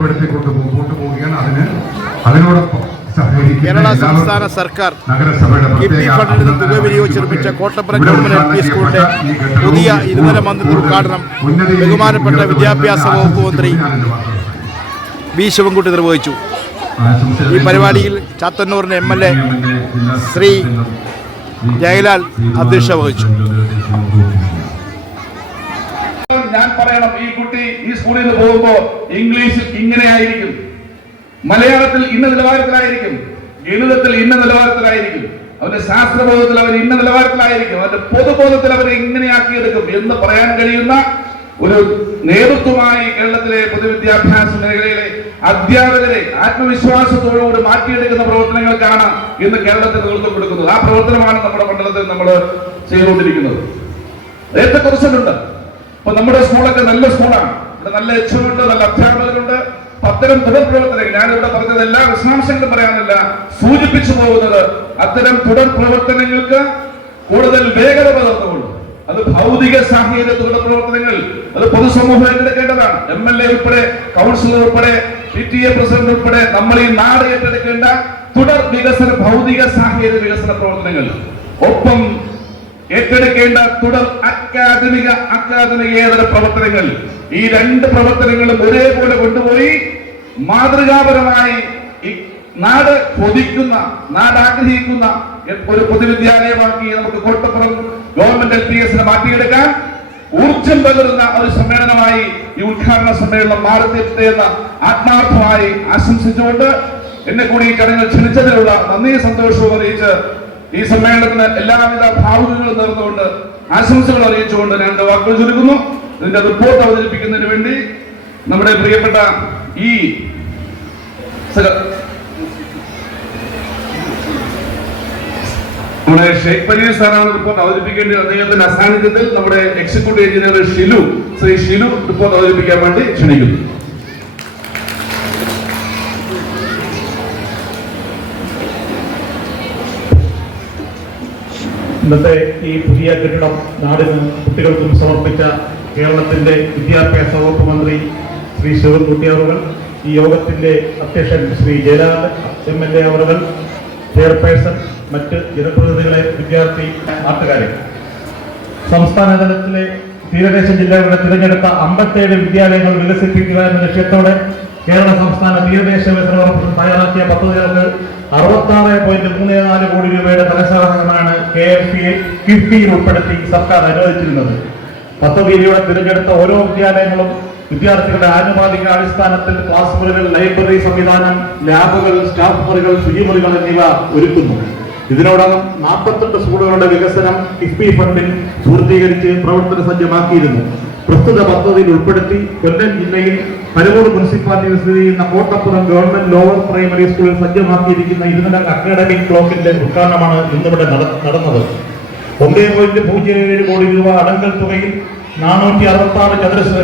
കൊണ്ട് മുമ്പോട്ട് പോവുകയാണ്. അതിന് അതിനോടൊപ്പം കേരള സംസ്ഥാന സർക്കാർ കിഫ്ബി ഫണ്ടിൽ നിന്ന് തുക വിനിയോഗിച്ച് നിർമ്മിച്ച കോട്ടപ്പുറം ഗവൺമെന്റ് എൽ പി സ്കൂളിന്റെ പുതിയ ഇരുനില കൂടുതൽ ഉദ്ഘാടനം ബഹുമാനപ്പെട്ട വിദ്യാഭ്യാസ വകുപ്പ് മന്ത്രി. വി ശിവൻകുട്ടി നിർവഹിച്ചു. ഈ പരിപാടിയിൽ ചാത്തന്നൂറിന് M L A Shri Jayalal അധ്യക്ഷത വഹിച്ചു. ഞാൻ പറയണം ഈ കുട്ടി ഈ സ്കൂളിൽ നിന്ന് ഇംഗ്ലീഷിൽ ഇങ്ങനെ ആയിരിക്കും മലയാളത്തിൽ ഇന്ന നിലവാരത്തിലായിരിക്കും. ഗണിതത്തിൽ ഇന്ന നിലവാരത്തിലായിരിക്കും. അവന്റെ ശാസ്ത്രബോധത്തിൽ അവൻ ഇന്ന നിലവാരത്തിലായിരിക്കും. അവന്റെ പൊതുബോധത്തിൽ അവരെ ഇങ്ങനെയാക്കിയെടുക്കും എന്ന് പറയാൻ കഴിയുന്ന ഒരു നേതൃത്വമായി കേരളത്തിലെ പൊതുവിദ്യാഭ്യാസ മേഖലയിലെ അധ്യാപകരെ ആത്മവിശ്വാസത്തോടുകൂടി മാറ്റിയെടുക്കുന്ന പ്രവർത്തനങ്ങൾക്കാണ് ഇന്ന് കേരളത്തിൽ നേതൃത്വം കൊടുക്കുന്നത്. ആ പ്രവർത്തനമാണ് നമ്മുടെ മണ്ഡലത്തിൽ നമ്മൾ ചെയ്തുകൊണ്ടിരിക്കുന്നത്. ഏറ്റക്കുറച്ചിലുണ്ട് അപ്പൊ നമ്മുടെ സ്കൂളൊക്കെ നല്ല സ്കൂളാണ്. ഇവിടെ നല്ല എച്ച്ഒണ്ട് നല്ല അധ്യാപകരുണ്ട്. അത്തരം തുടർ ഞാൻ ഇവിടെ എല്ലാ വിശദാംശങ്ങളും പറയാനല്ല സൂചിപ്പിച്ചു പോകുന്നത് അത്തരം തുടർ പ്രവർത്തനങ്ങൾക്ക് കൂടുതൽ വേഗത പകർന്നുകൊണ്ട് അത് ഭൗതിക സാഹചര്യ തുടർ പ്രവർത്തനങ്ങൾ അത് പൊതുസമൂഹം ഏറ്റെടുക്കേണ്ടതാണ്. എം എൽ എ ഉൾപ്പെടെ കൗൺസിലർ ഉൾപ്പെടെ പി ടി എ പ്രസിഡന്റ് ഉൾപ്പെടെ നമ്മൾ ഈ നാട് ഏറ്റെടുക്കേണ്ട തുടർ വികസന ഭൗതിക സാഹചര്യ വികസന പ്രവർത്തനങ്ങൾ. ഒപ്പം ഏറ്റെടുക്കേണ്ട തുടർ അക്കാദമിക അക്കാദമികേതര പ്രവർത്തനങ്ങൾ ഈ രണ്ട് പ്രവർത്തനങ്ങളും ഒരേപോലെ കൊണ്ടുപോയി മാതൃകാപരമായി നാട് കൊതിക്കുന്ന നാട് ആഗ്രഹിക്കുന്ന ഒരു പൊതുവിദ്യാലയമാക്കി നമുക്ക് കോട്ടപ്പുറം ഗവൺമെന്റ് എൽ പി എസിനെ മാറ്റിയെടുക്കാൻ ഊർജം പകരുന്ന ഒരു സമ്മേളനമായി ഈ ഉദ്ഘാടന സമ്മേളനം മാറിത്തീർത്തേ എന്ന ആത്മാർത്ഥമായി ആശംസിച്ചുകൊണ്ട് എന്നെ കൂടി ഈ ചടങ്ങിൽ ക്ഷണിച്ചതിലുള്ള നന്ദി സന്തോഷവും അറിയിച്ച് ഈ സമ്മേളനത്തിന് എല്ലാവിധ ഭാവുകങ്ങളും നേർന്നുകൊണ്ട് ആശംസകൾ അറിയിച്ചുകൊണ്ട് ഞാൻ എന്റെ വാക്കുകൾ ചുരുക്കുന്നു ഇതിന്റെ റിപ്പോർട്ട് അവതരിപ്പിക്കുന്നതിന് വേണ്ടി നമ്മുടെ പ്രിയപ്പെട്ട ഈ നമ്മുടെ ഷെയ്ഖ് പരീർ സാറാണ് റിപ്പോർട്ട് അവതരിപ്പിക്കേണ്ടി അദ്ദേഹത്തിന്റെ അസാന്നിധ്യത്തിൽ നമ്മുടെ executive engineer Shilu Shri Shilu report അവതരിപ്പിക്കാൻ വേണ്ടി ക്ഷണിക്കുന്നു. ഇന്നത്തെ ഈ പുതിയ കെട്ടിടം നാടിനും കുട്ടികൾക്കും സമർപ്പിച്ച കേരളത്തിന്റെ വിദ്യാഭ്യാസ വകുപ്പ് മന്ത്രി ശ്രീ ശിവൻകുട്ടി അവർ ഈ യോഗത്തിന്റെ അധ്യക്ഷൻ Shri Jayalal M L A our chairperson മറ്റ് ജനപ്രതിനിധികളെ വിദ്യാർത്ഥി നാട്ടുകാരെ. സംസ്ഥാന തലത്തിലെ തീരദേശ ജില്ലകളുടെ തിരഞ്ഞെടുത്ത അമ്പത്തേഴ് വിദ്യാലയങ്ങൾ വികസിപ്പിക്കുക എന്ന ലക്ഷ്യത്തോടെ കേരള സംസ്ഥാന തീരദേശ വികസന വകുപ്പ് തയ്യാറാക്കിയ പദ്ധതികൾക്ക് അറുപത്തി ആറ് പോയിന്റ് മൂന്ന് നാല് കോടി രൂപയുടെ ധനസഹായമാണ് കെ എഫ് പി കിഫ്ബിയിൽ ഉൾപ്പെടുത്തി സർക്കാർ അനുവദിച്ചിരുന്നത്. പദ്ധതിയിലൂടെ തിരഞ്ഞെടുത്ത ഓരോ വിദ്യാലയങ്ങളും വിദ്യാർത്ഥികളുടെ ആനുപാതിക അടിസ്ഥാനത്തിൽ ക്ലാസ് മുറികൾ ലൈബ്രറി സംവിധാനം ലാബുകൾ സ്റ്റാഫ് മുറികൾ ശുചിമുറികൾ എന്നിവ ഒരുക്കുന്നു. ഇതിനോടകം നാൽപ്പത്തെട്ട് സ്കൂളുകളുടെ വികസനം കിഫ്ബി ഫണ്ടിൽ പൂർത്തീകരിച്ച് പ്രവർത്തന സജ്ജമാക്കിയിരുന്നു പ്രസ്തുത പദ്ധതിയിൽ ഉൾപ്പെടുത്തി കൊല്ലം ജില്ലയിൽ പരവൂർ മുനിസിപ്പാലിറ്റിയിൽ സ്ഥിതി ചെയ്യുന്ന കോട്ടപ്പുറം ഗവൺമെന്റ് ലോവർ പ്രൈമറി സ്കൂളിൽ സജ്ജമാക്കിയിരിക്കുന്ന ഇരുനില അക്കാഡമിക് ബ്ലോക്കിന്റെ ഉദ്ഘാടനമാണ് ഇന്നിവിടെ നട- നടന്നത്. ഒന്നേ പോയിന്റ് പൂജ്യം ഏഴ് കോടി രൂപ അടങ്കൽ തുകയിൽ നാനൂറ്റി അറുപത്തി ആറ് ചതുരശ്ര